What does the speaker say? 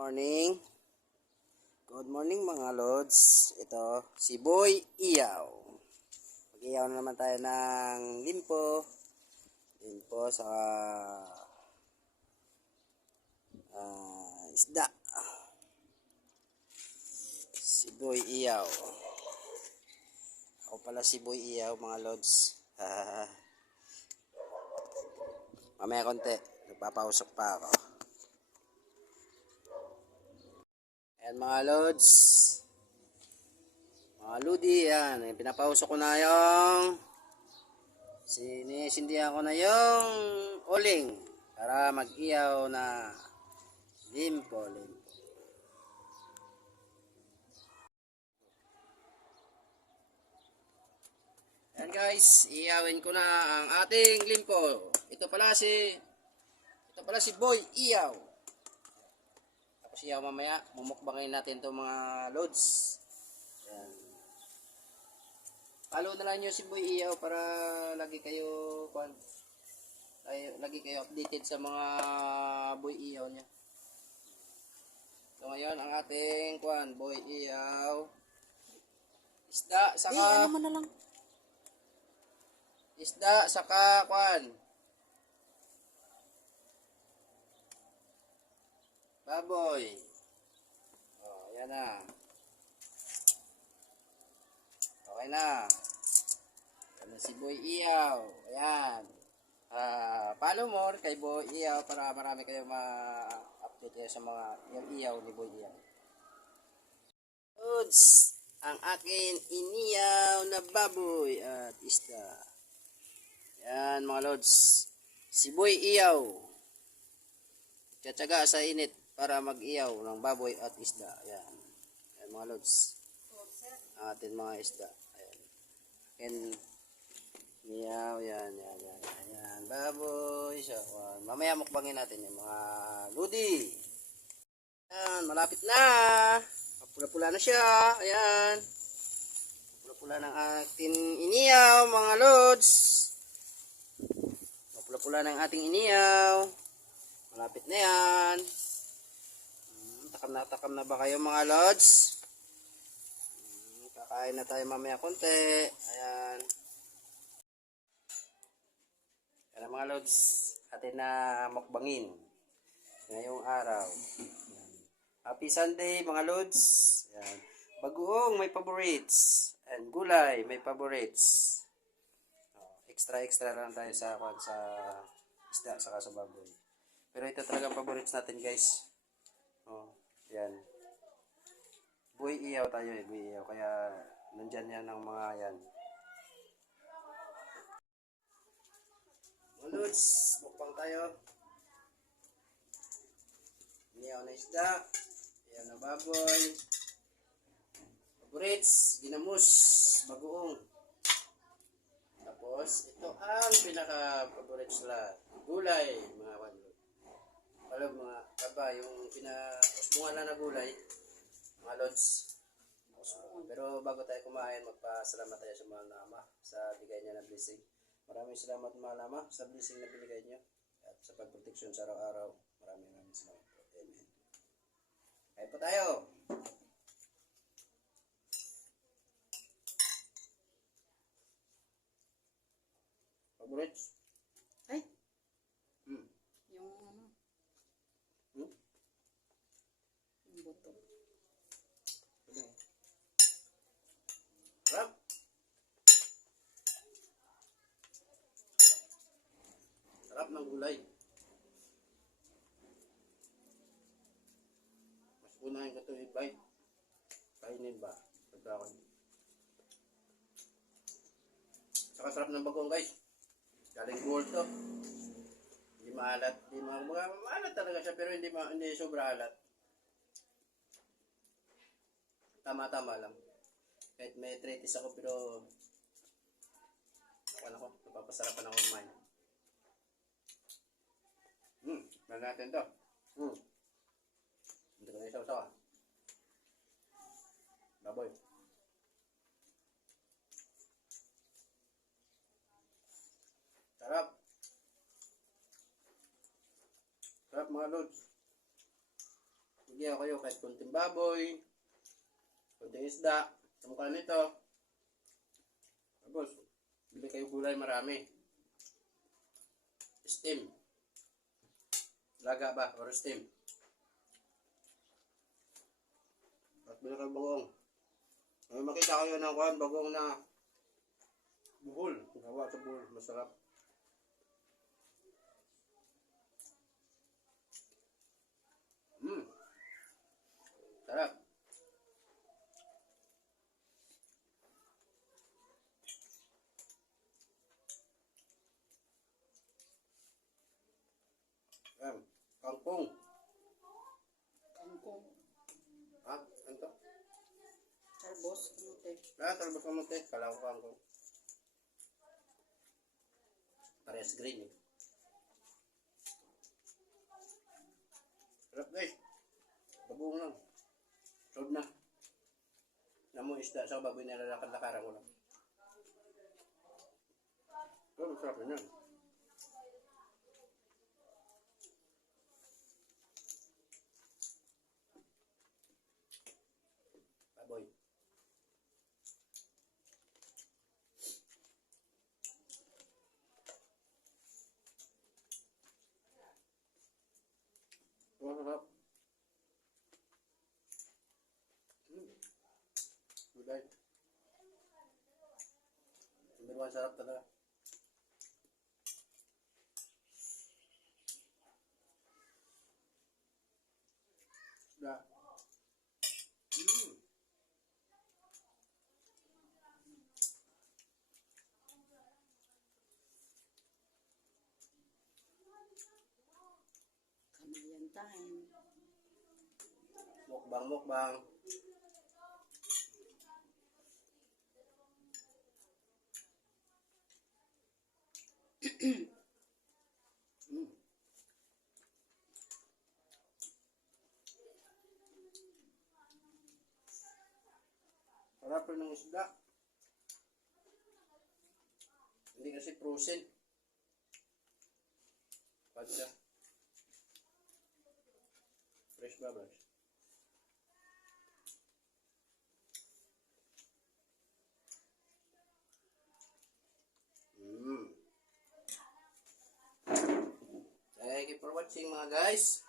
Morning. Good morning mga lods. Ito si Boy Iyaw. Mag-iyaw na naman tayo ng limpo. Limpo sa isda. Si Boy Iyaw. Ako pala si Boy Iyaw mga lods. Mamaya konti. Nagpapausap pa ako. Ayan mga lods. Mga ludi yan. Pinapausok ko na yung sinisindihan ko na yung uling para mag-iyaw na limpo. Ayan guys, iyawin ko na ang ating limpo. Ito pala si Boy Iyaw. Tapos iyaw mamaya, mumukbangin natin itong mga loads. Ayan. Follow na lang nyo si Boy Iyaw para lagi kayo updated sa mga Boy Iyaw niya. So ngayon ang ating Boy Iyaw. Isda saka ano mo na lang. Isda saka baboy. Oh, yan na. Okay na. Yan na si Boy Iyaw. Ayan. Follow more kay Boy Iyaw para marami kayo ma-update sa mga iyaw ni Boy Iyaw. Lods, ang akin iniyaw na baboy at isda. Yan mga lods. Si Boy Iyaw. Tsatsaga sa init para mag-iyaw ng baboy at isda. Ayan. Ayan mga lods. Ang ating mga isda. Ayan. Ayan. Iyaw. Yan. Ayan. Baboy. So, mamaya mukbangin natin yung mga ludi. Ayan. Malapit na. Pula-pula na siya. Ayan. Pula-pula ng ating iniyaw mga lods. Pula-pula ng ating iniyaw. Malapit na yan. Takam na ba kayo mga lods? Kakain na tayo mamaya konti. Ayan. Ayan mga lods. Atin na mukbangin. Ngayong araw. Ayan. Happy Sunday mga lods. Ayan. Bagoong may favorites. And gulay may favorites. Extra lang tayo sa isda saka sa baboy. Pero ito talaga favorites natin guys. Oh, yan. Boy Iyaw tayo Boy Iyaw. Kaya nandyan yan ang mga yan. Maluts, mukbang tayo. Iyaw na isda. Iyaw na baboy. Favorites, ginamos, bagoong. Tapos, ito ang pinaka-favorites lahat. Gulay, mga wanlog. Alam mga kaba, yung pinakusbungan na gulay, mga lods. Pero bago tayo kumain, magpasalamat tayo sa mga nama sa bigay niya ng blessing. Maraming salamat mga nama sa blessing na binigay niyo at sa pagproteksyon sa araw-araw. Maraming salamat po. Amen. Kain po tayo. Favorites? Ay. Yung ano? Yung buto. Sarap. Sarap ng gulay. Mas unahin ka ito i-bite. Kainin ba? Pagkakon. Saka sarap ng bagong guys. Galing gold to. Hindi maalat. Maalat talaga siya pero hindi sobra alat. Tama-tama lang. Kahit may arthritis ako pero napapasarapan ako kumain. Tignan natin to. Hindi ko na isaw-sawa. Baboy. Sarap. Sarap mga lods. Bigyan ko kayo kahit kunting baboy, kunting isda, kamukha nito. Tapos, bili kayo gulay marami. Steam. Laga ba? Or steam. At bili kayo bagong. May makita kayo ng kuhan, bagong na buhol. Gawa sa buhol. Masarap. Sarap. Yan. Kangkong. Kangkong. Ha? Ano to? Talbos. Kamote. Talbos kamote. Kala ko kangkong. Parehas green eh. Sarap guys. Bagoong lang. Sold na. Namo isda sa baboy na lalakad-lakaran ko lang. Pero masarap na yan. Baboy. Masarap. Gulay. Number 1 sarap talaga. Da. Kamayan time. Mukbang, mukbang. Sarap rin ng isda. Hindi kasi frozen. Pagka fresh babas. Thank you for watching mga guys.